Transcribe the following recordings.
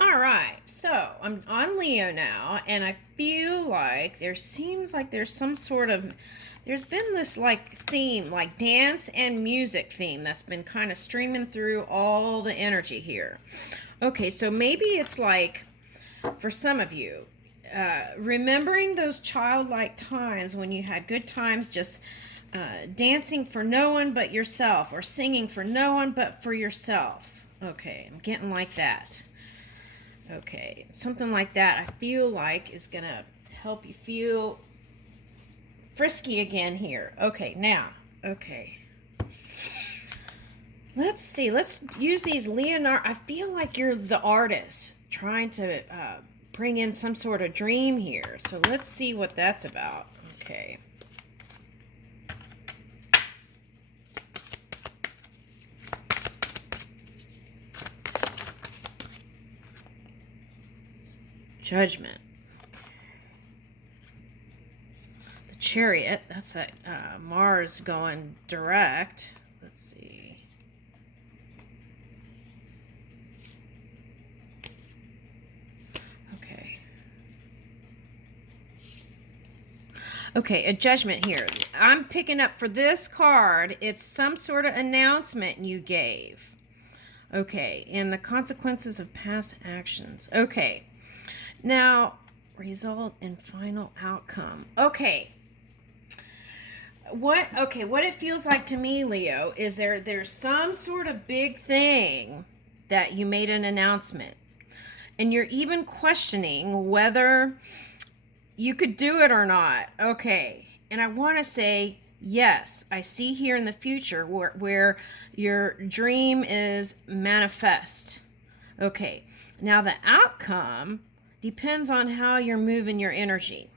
All right, so I'm on Leo now, and I feel like there's some sort of there's been this like theme, like dance and music theme that's been kind of streaming through all the energy here. Okay, so maybe it's like for some of you, remembering those childlike times when you had good times just dancing for no one but yourself or singing for no one but for yourself. Okay, I'm getting like that. Okay, something like that I feel like is going to help you feel frisky again here. Okay, now, okay. Let's see. Let's use these Leonardo. I feel like you're the artist trying to bring in some sort of dream here. So let's see what that's about. Okay. Judgment. The Chariot. That's that Mars going direct. Let's see. Okay. Okay, a judgment here. I'm picking up for this card. It's some sort of announcement you gave. Okay, and the consequences of past actions. Okay, now result and final outcome. Okay, what it feels like to me, Leo, is there's some sort of big thing that you made an announcement, and you're even questioning whether you could do it or not. Okay. And I want to say, yes, I see here in the future where your dream is manifest. Okay. Now, the outcome depends on how you're moving your energy.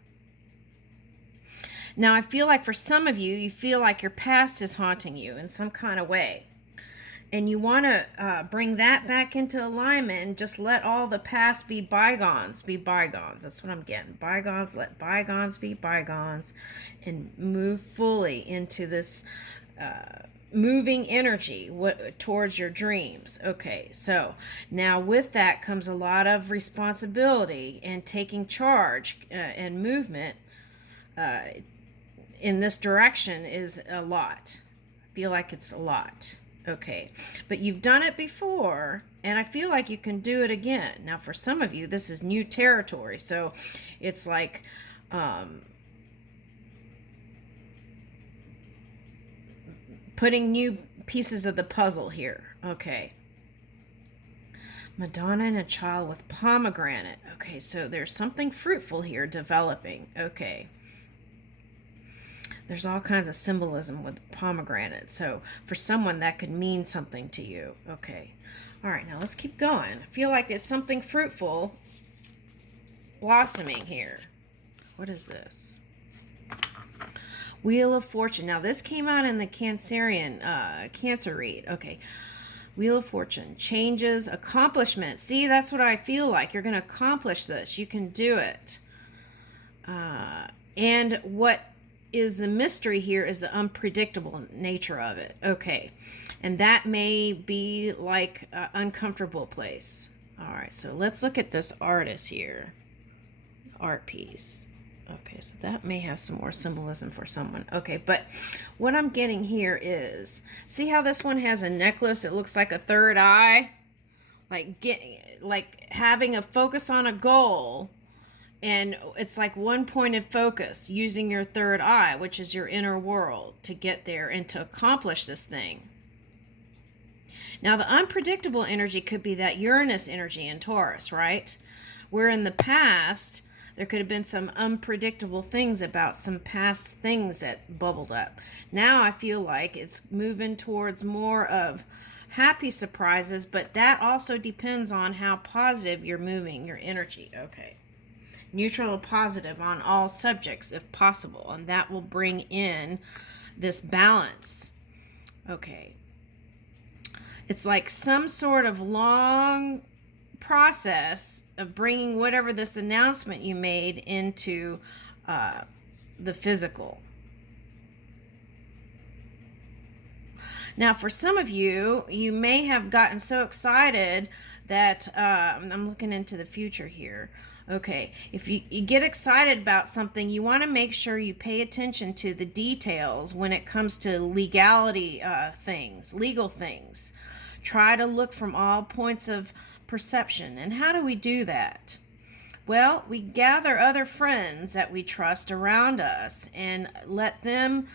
Now, I feel like for some of you, you feel like your past is haunting you in some kind of way, and you want to bring that back into alignment and just let all the past be bygones. That's what I'm getting. Bygones, let bygones be bygones, and move fully into this moving energy towards your dreams. Okay, so now with that comes a lot of responsibility and taking charge and movement in this direction is a lot. I feel like it's a lot. Okay. But you've done it before, and I feel like you can do it again. Now, for some of you, this is new territory. So it's like putting new pieces of the puzzle here. Okay. Madonna and a child with pomegranate. Okay, so there's something fruitful here developing. Okay. There's all kinds of symbolism with pomegranate. So for someone, that could mean something to you. Okay. All right, now let's keep going. I feel like it's something fruitful blossoming here. What is this? Wheel of Fortune. Now, this came out in the Cancerian Cancer read. Okay. Wheel of Fortune. Changes, accomplishment. See, that's what I feel like. You're going to accomplish this. You can do it. And what is the mystery here is the unpredictable nature of it. Okay. And that may be like an uncomfortable place. All right. So let's look at this artist here. Art piece. Okay, so that may have some more symbolism for someone. Okay, but what I'm getting here is, see how this one has a necklace? It looks like a third eye, like having a focus on a goal, and it's like one pointed focus using your third eye, which is your inner world, to get there and to accomplish this thing. Now, the unpredictable energy could be that Uranus energy in Taurus, right? Where in the past there could have been some unpredictable things about some past things that bubbled up. Now I feel like it's moving towards more of happy surprises, but that also depends on how positive you're moving your energy. Okay. Neutral or positive on all subjects if possible, and that will bring in this balance. Okay. It's like some sort of long process of bringing whatever this announcement you made into the physical. Now, for some of you, you may have gotten so excited that I'm looking into the future here. Okay, if you get excited about something, you want to make sure you pay attention to the details when it comes to legality things, legal things. Try to look from all points of perception. And how do we do that? Well, we gather other friends that we trust around us and let them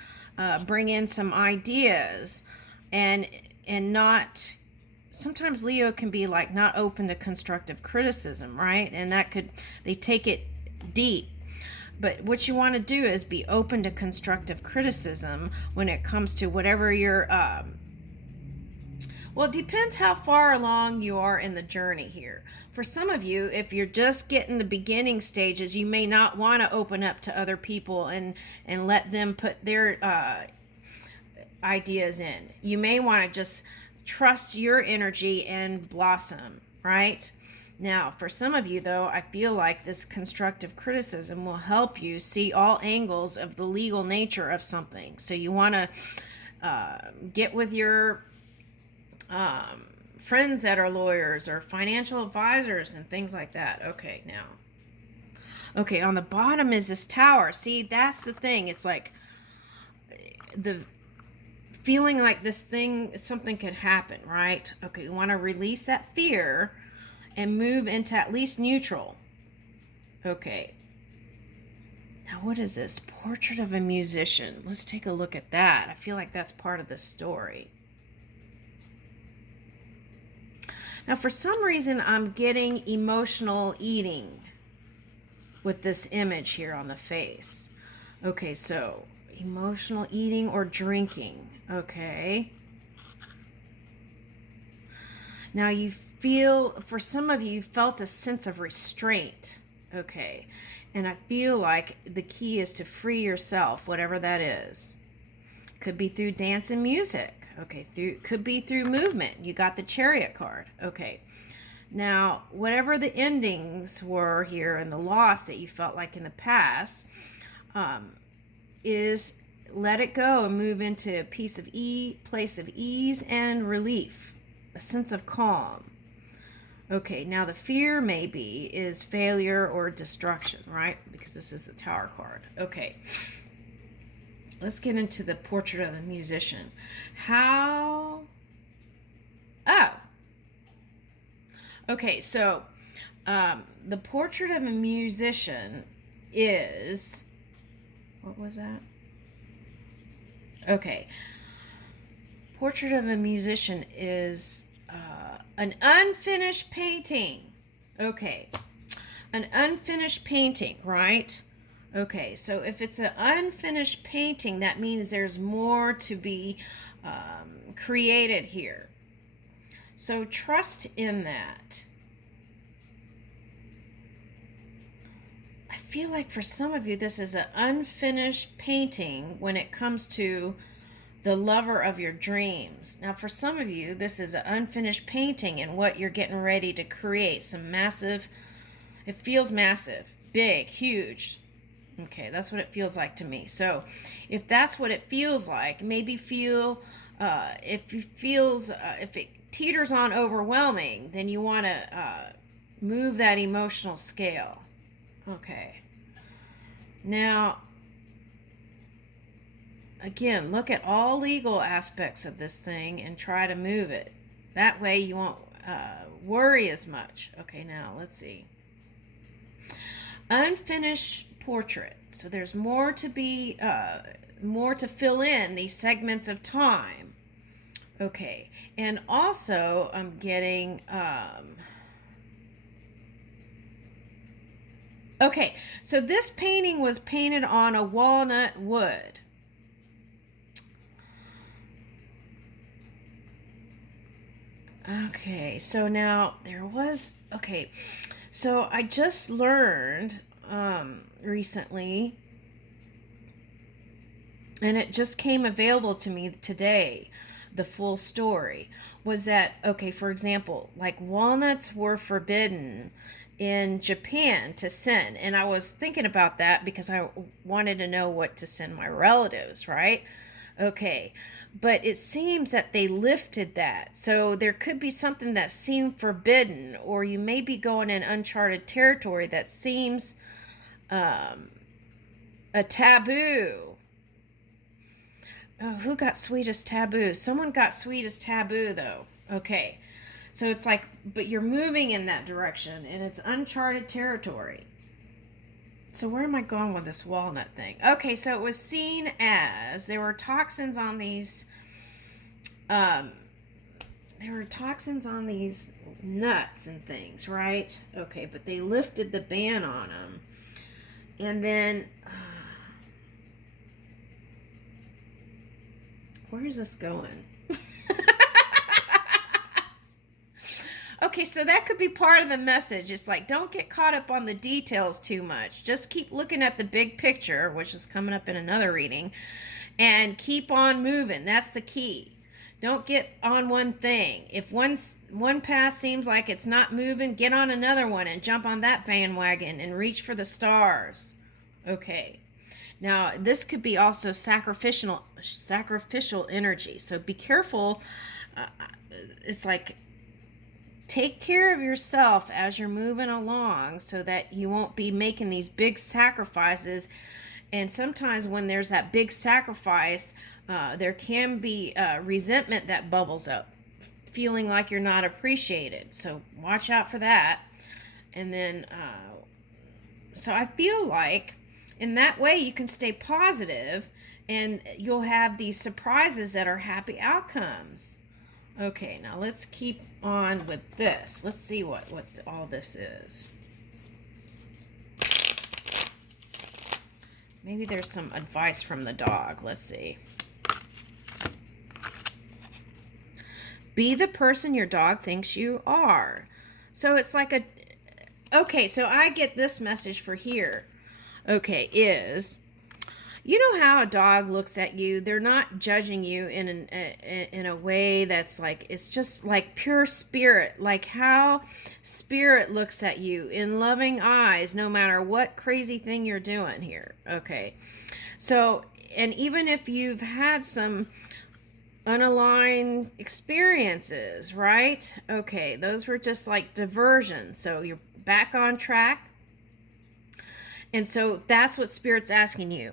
bring in some ideas, and not, sometimes Leo can be like not open to constructive criticism, right? And they take it deep. But what you want to do is be open to constructive criticism when it comes to whatever you're well, it depends how far along you are in the journey here. For some of you, if you're just getting the beginning stages, you may not want to open up to other people and let them put their ideas in. You may want to just trust your energy and blossom, right? Now, for some of you, though, I feel like this constructive criticism will help you see all angles of the legal nature of something. So you want to get with your friends that are lawyers or financial advisors and things like that. Okay, now. Okay, on the bottom is this tower. See, that's the thing. It's like the feeling like something could happen, right? Okay, you want to release that fear and move into at least neutral. Okay. Now, what is this? Portrait of a musician. Let's take a look at that. I feel like that's part of the story. Now, for some reason, I'm getting emotional eating with this image here on the face. Okay, so emotional eating or drinking. Okay. Now, for some of you, you felt a sense of restraint. Okay. And I feel like the key is to free yourself, whatever that is. Could be through dance and music. Okay, could be through movement. You got the Chariot card. Okay. Now, whatever the endings were here and the loss that you felt like in the past, is let it go and move into a place of ease and relief, a sense of calm. Okay, now the fear maybe is failure or destruction, right? Because this is the Tower card. Okay. Let's get into the portrait of the musician. Okay, so the portrait of a musician is, what was that? Okay. Portrait of a musician is an unfinished painting. Okay. An unfinished painting, right? Okay, so if it's an unfinished painting, that means there's more to be created here. So trust in that. I feel like for some of you, this is an unfinished painting when it comes to the lover of your dreams. Now, for some of you, this is an unfinished painting in what you're getting ready to create. It feels massive, big, huge. Okay, that's what it feels like to me. So if that's what it feels like, maybe if it teeters on overwhelming, then you want to move that emotional scale. Okay. Now, again, look at all legal aspects of this thing and try to move it. That way you won't worry as much. Okay, now let's see. Unfinished portrait. So there's more to fill in these segments of time. Okay, and also I'm getting okay, so this painting was painted on a walnut wood. Okay, so now so I just learned recently, and it just came available to me today, the full story, was that, okay, for example, like walnuts were forbidden in Japan to send, and I was thinking about that because I wanted to know what to send my relatives, right? Okay, but it seems that they lifted that. So there could be something that seemed forbidden, or you may be going in uncharted territory that seems um, a taboo. Oh, who got sweetest taboo? Someone got sweetest taboo, though. Okay, so it's like, but you're moving in that direction, and it's uncharted territory. So where am I going with this walnut thing? Okay, so it was seen as there were toxins on these um, there were toxins on these nuts and things, right? Okay, but they lifted the ban on them. And then, where is this going? Okay, so that could be part of the message. It's like, don't get caught up on the details too much. Just keep looking at the big picture, which is coming up in another reading, and keep on moving. That's the key. Don't get on one thing. If one path seems like it's not moving, get on another one and jump on that bandwagon and reach for the stars. Okay. Now, this could be also sacrificial energy. So be careful. It's like, take care of yourself as you're moving along so that you won't be making these big sacrifices. And sometimes when there's that big sacrifice, there can be resentment that bubbles up, feeling like you're not appreciated. So watch out for that. And then, so I feel like in that way you can stay positive and you'll have these surprises that are happy outcomes. Okay, now let's keep on with this. Let's see what all this is. Maybe there's some advice from the dog. Let's see. Be the person your dog thinks you are. So it's like okay, so I get this message for here. Okay, is, you know how a dog looks at you? They're not judging you in a way that's like, it's just like pure spirit, like how spirit looks at you in loving eyes, no matter what crazy thing you're doing here. Okay, so, and even if you've had some unaligned experiences, right? Okay, those were just like diversions. So you're back on track. And so that's what Spirit's asking you.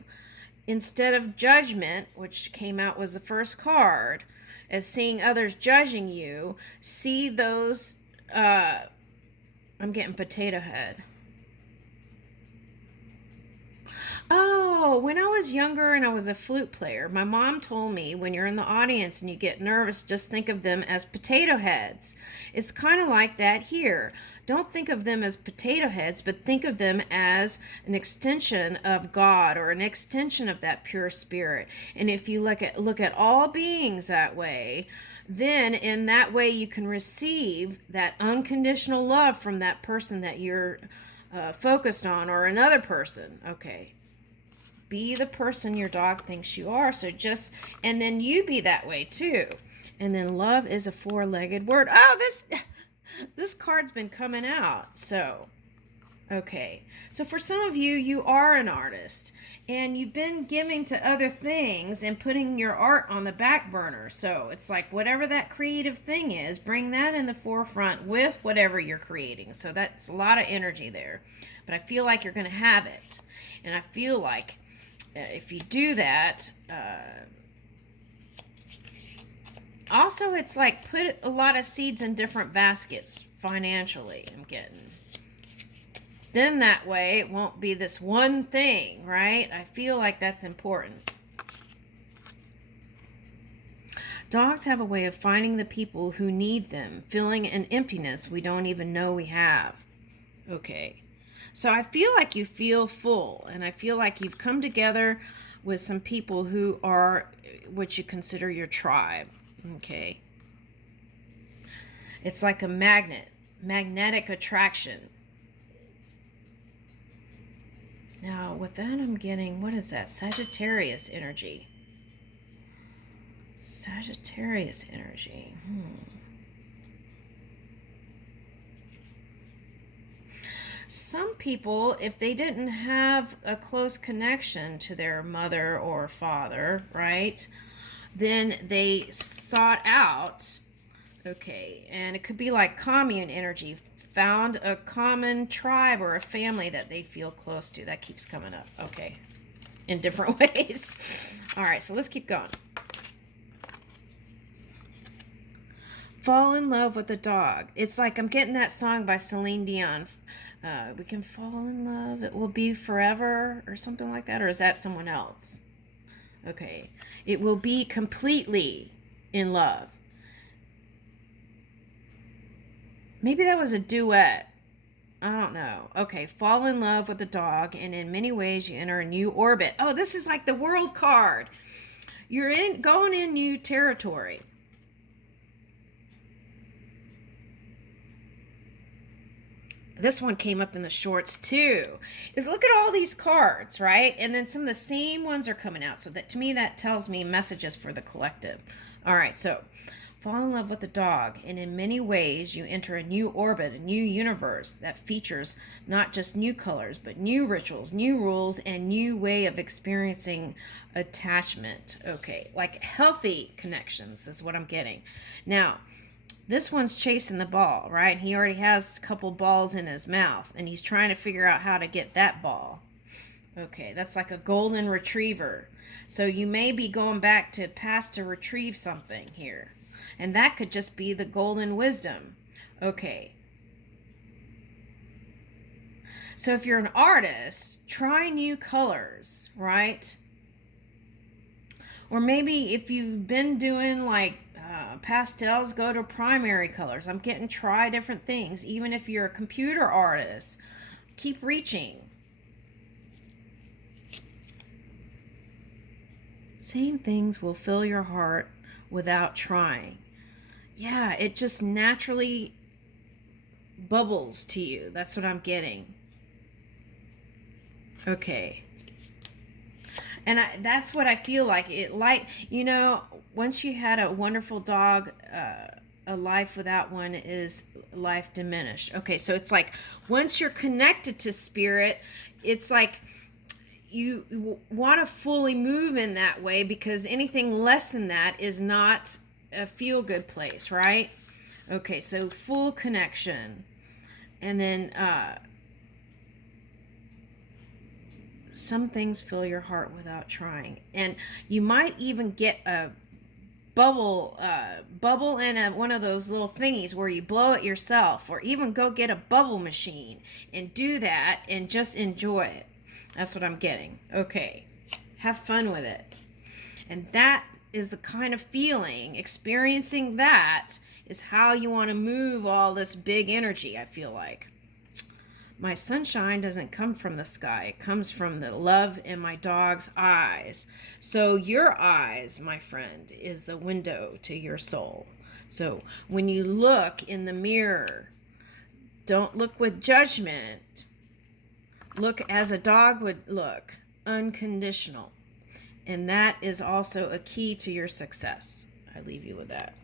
Instead of judgment, which came out was the first card, as seeing others judging you, see those, I'm getting potato head. Oh, when I was younger and I was a flute player, my mom told me when you're in the audience and you get nervous, just think of them as potato heads. It's kind of like that here. Don't think of them as potato heads, but think of them as an extension of God or an extension of that pure spirit. And if you look at all beings that way, then in that way you can receive that unconditional love from that person that you're focused on, or another person. Okay, be the person your dog thinks you are. So just, and then you be that way too. And then love is a four-legged word. Oh, this card's been coming out. So okay, so for some of you, you are an artist and you've been giving to other things and putting your art on the back burner. So it's like whatever that creative thing is, bring that in the forefront with whatever you're creating. So that's a lot of energy there, but I feel like you're going to have it. And I feel like if you do that, also it's like put a lot of seeds in different baskets financially, I'm getting. Then that way it won't be this one thing, right? I feel like that's important. Dogs have a way of finding the people who need them, filling an emptiness we don't even know we have. Okay. So I feel like you feel full, and I feel like you've come together with some people who are what you consider your tribe. Okay. It's like a magnetic attraction. Now, with that, I'm getting, what is that? Sagittarius energy. Sagittarius energy. Some people, if they didn't have a close connection to their mother or father, right? then they sought out, okay, and it could be like commune energy, found a common tribe or a family that they feel close to. That keeps coming up, okay, in different ways. All right, so let's keep going. Fall in love with a dog. It's like I'm getting that song by Celine Dion. We can fall in love. It will be forever or something like that. Or is that someone else? Okay. It will be completely in love. Maybe that was a duet. I don't know. Okay. Fall in love with a dog, and in many ways you enter a new orbit. Oh, this is like the world card. You're going in new territory. This one came up in the shorts too. Look at all these cards, right? And then some of the same ones are coming out. So that, to me, that tells me messages for the collective. All right, so fall in love with the dog, and in many ways you enter a new orbit, a new universe that features not just new colors, but new rituals, new rules, and new way of experiencing attachment. Okay, like healthy connections is what I'm getting. Now, this one's chasing the ball, right? He already has a couple balls in his mouth, and he's trying to figure out how to get that ball. Okay, that's like a golden retriever. So you may be going back to past to retrieve something here. And that could just be the golden wisdom. Okay. So if you're an artist, try new colors, right? Or maybe if you've been doing like pastels, go to primary colors. I'm getting try different things. Even if you're a computer artist, keep reaching. Same things will fill your heart without trying. Yeah, it just naturally bubbles to you. That's what I'm getting. Okay. And that's what I feel like. Once you had a wonderful dog, a life without one is life diminished. Okay, so it's like once you're connected to spirit, it's like you want to fully move in that way, because anything less than that is not a feel-good place, right? Okay, so full connection. And then some things fill your heart without trying. And you might even get a bubble in one of those little thingies where you blow it yourself, or even go get a bubble machine and do that and just enjoy it. That's what I'm getting. Okay, have fun with it. And that is the kind of feeling, experiencing that is how you want to move all this big energy, I feel like. My sunshine doesn't come from the sky. It comes from the love in my dog's eyes. So your eyes, my friend, is the window to your soul. So when you look in the mirror, don't look with judgment. Look as a dog would look, unconditional. And that is also a key to your success. I leave you with that.